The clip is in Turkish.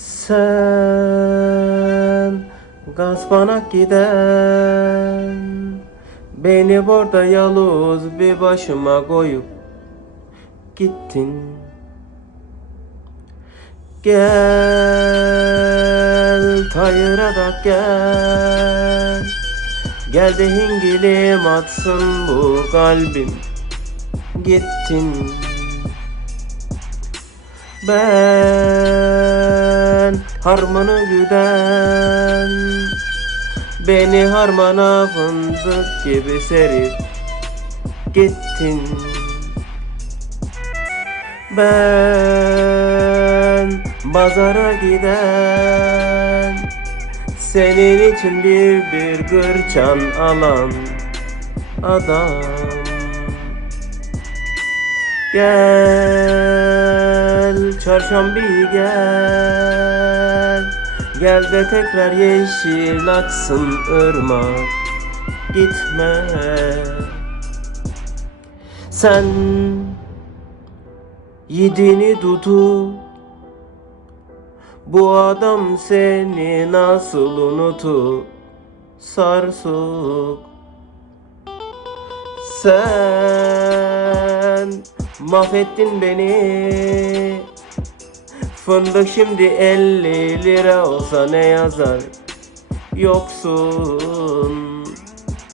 Sen gaspanak giden. Beni burada yalnız bir başıma koyup gittin. Gel tayıra da gel. Gel de hingilim atsın bu kalbim. Gittin. Ben harmanı güden Beni harmana fındık gibi serip Gittin. Ben pazara giden Senin için bir bir gırçan alan adam. Gel çarşambi gel. Gel de tekrar yeşil aksın ırmak. Gitme. Sen Yediğini tutu Bu adam seni nasıl unutu Sarsuk Sen mahvettin beni Fındık şimdi 50 lira olsa ne yazar? Yoksun